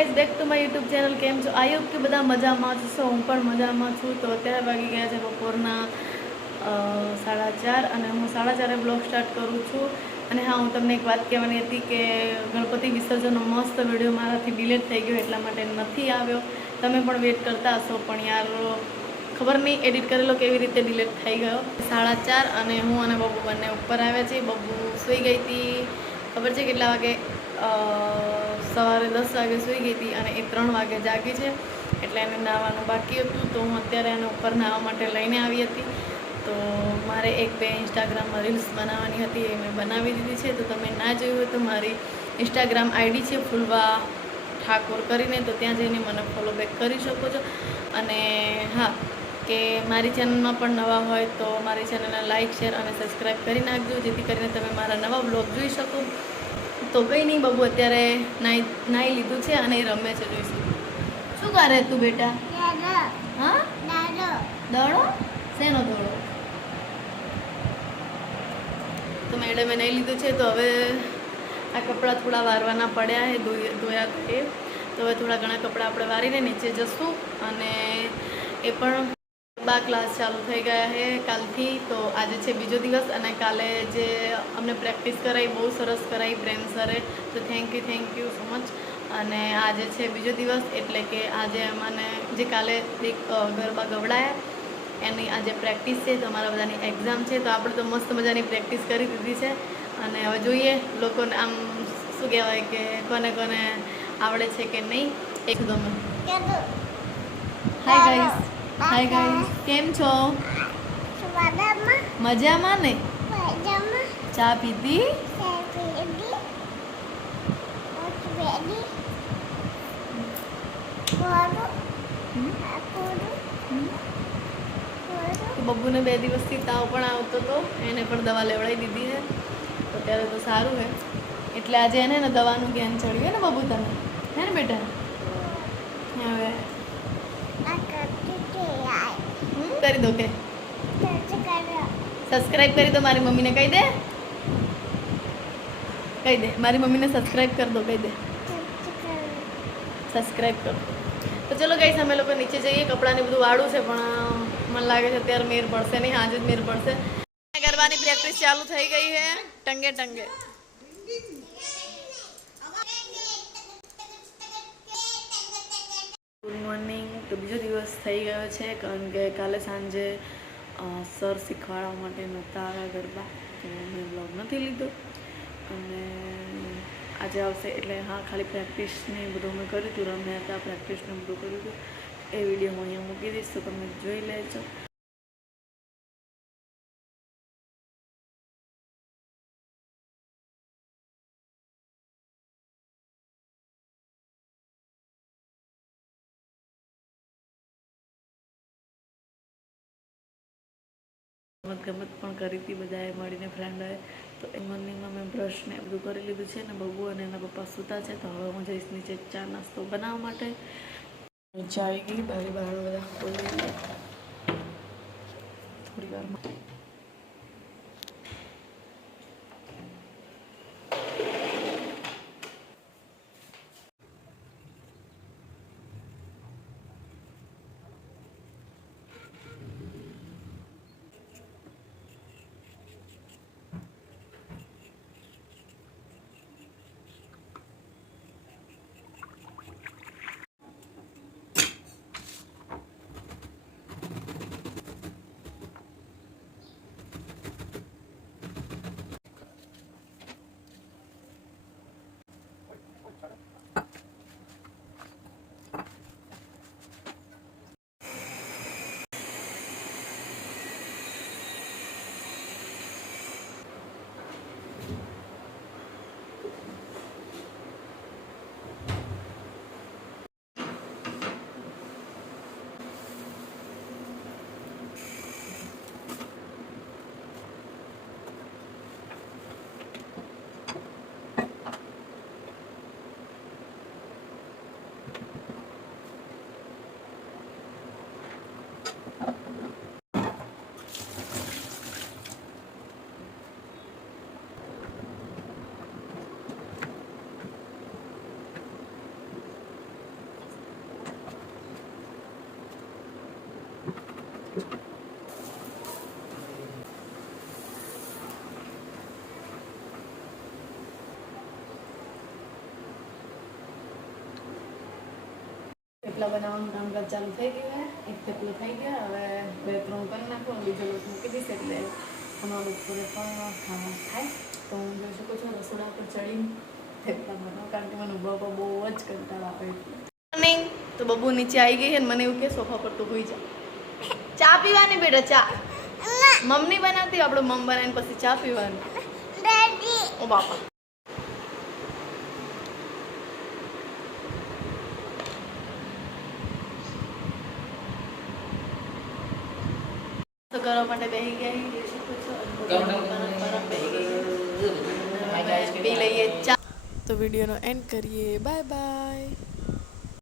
Guys back to my YouTube channel કેમ છો? Hope કે બધા મજામાં છો. હું પણ મજામાં છું. તો અત્યારે વાગી ગયા છે બપોરના સાડા ચાર અને હું સાડા ચારે બ્લોગ સ્ટાર્ટ કરું છું. અને હા, હું તમને એક વાત કહેવાની હતી કે ગણપતિ વિસર્જનનો મસ્ત વીડિયો મારાથી ડિલેટ થઈ ગયો એટલા માટે નથી આવ્યો. તમે પણ વેટ કરતા હશો, પણ યાર, ખબર નહીં એડિટ કરેલો કેવી રીતે ડિલેટ થઈ ગયો. સાડા ચાર અને હું અને બબુ બંને ઉપર આવ્યા છીએ. બબુ સૂઈ ગઈ હતી. ખબર છે કેટલા વાગે? સવારે દસ વાગે સૂઈ ગઈ હતી અને એ ત્રણ વાગે જાગી છે. એટલે એને નાહવાનું બાકી હતું. તો હું અત્યારે એને ઉપર નાહવા માટે લઈને આવી હતી. તો મારે એક બે ઇન્સ્ટાગ્રામમાં રીલ્સ બનાવવાની હતી એ મેં બનાવી દીધી છે. તો તમે ના જોયું હોય તો મારી ઇન્સ્ટાગ્રામ આઈડી છે ફૂલવા ઠાકોર કરીને. તો ત્યાં જઈને મને ફોલો બેક કરી શકો છો. અને હા, કે મારી ચેનલમાં પણ નવા હોય તો મારી ચેનલને લાઇક શેર અને સબસ્ક્રાઈબ કરી નાખજો. જેથી કરીને તમે મારા નવા બ્લોગ જોઈ શકો. તો કંઈ નહીં બબુ અત્યારે નાઈ નાહી લીધું છે અને રમે છે જોઈશું શું કરે તું બેટા? હા? દડો. શેનો દડો? તો મેડમે નહીં લીધું છે તો હવે આ કપડાં થોડા વારવાના પડ્યા છે ધોયા તો એ. તો હવે થોડા ઘણા કપડાં આપણે વારીને નીચે જશું અને એ પણ બા ક્લાસ ચાલુ થઈ ગયા છે કાલથી. તો આજે છે બીજો દિવસ અને કાલે જે અમને પ્રેક્ટિસ કરાવી બહુ સરસ કરાવી પ્રેમ સરે. તો thank you thank you so much અને આજે છે બીજો દિવસ એટલે કે આજે અમને જે કાલે એક ગરબા ગવડાયા. એની આજે પ્રેક્ટિસ છે તો અમારા બધાની એક્ઝામ છે. તો આપણે તો મસ્ત મજાની પ્રેક્ટિસ કરી દીધી છે. અને હવે જોઈએ લોકોને આમ શું કહેવાય કે કોને કોને આવડે છે કે નહીં. એકદમ હાય ગાઈસ હાય ગાઈસ કેમ છો? મજામાં? ને? ચા પીધી? બબ્બુને બે દિવસથી તાવ પણ આવતો હતો એને પણ દવા લેવડાવી દીધી છે તો અત્યારે તો સારું છે એટલે આજે એને દવાનું જ્ઞાન ચડ્યું ને બબુ તને? હે ને બેટા? હવે કરી દો કે. સબસ્ક્રાઈબ કરી દો મારી મમ્મીને કહી દે. કહી દે મારી મમ્મીને સબસ્ક્રાઈબ કરી દો કહી દે. સબસ્ક્રાઈબ કરો. તો ચલો ગાઈસ અમે લોકો નીચે જઈએ કપડાને બધું વાળું છે પણ મને લાગે છે અત્યારે મેર પડશે નહીં આજે જ મેર પડશે. ગરબાની પ્રેક્ટિસ ચાલુ થઈ ગઈ છે ટંગે ટંગે. બીજો દિવસ થઈ ગયો છે, કારણ કે કાલે સાંજે સર શીખવાડવા માટે નહોતા આવ્યા ગરબા, તો મેં બ્લોગ નથી લીધો. અને આજે આવશે, એટલે હા, ખાલી પ્રેક્ટિસને બધું મેં કર્યું હતું, રમ્યા હતા પ્રેક્ટિસને બધું કર્યું હતું. એ વીડિયો હું અહીંયા મૂકી દઈશ, તો તમે જોઈ લેજો. ગમત પણ કરી હતી બધાએ મળીને ફ્રેન્ડોએ તો એ મોર્નિંગમાં મેં બ્રશને બધું કરી લીધું છે ને બબુ અને એના પપ્પા સૂતા છે તો હવે હું જઈશ નીચે ચા નાસ્તો બનાવવા માટે નીચે આવી ગઈ, બારી બહાર બધા. થોડી વારમાં થેપલા બનાવવાનું કામકાજ ચાલુ થઈ ગયું છે એક થેપલો થઈ ગયા. હવે બે ત્રણ કરી નાખું અને બીજો લોટ મૂકી દઈશ એટલે અમારું પૂરે પણ ખાવા થાય. તો હું જોઈ શકું છું રસોડા પર ચડીને થેપલા બનાવું. કારણ કે મને બપા બહુ જ કંટાળ આવે નહીં તો બબુ નીચે આવી ગઈ છે મને એવું કે સોફા પર તો હોઈ જા. ચા પીવાની બેટા ચા. મમ્મી બનાવતી આપણે મમ બનાવીને પછી ચા પીવાની. ઓ બાપા તો કરવા માટે બેસી ગયા છીએ, જોઈ શકો છો અને બરાબર બરાબર બેસી ગઈ છે. હવે પી લઈએ. ચા. તો વિડીયોનો એન્ડ કરીએ. Bye bye.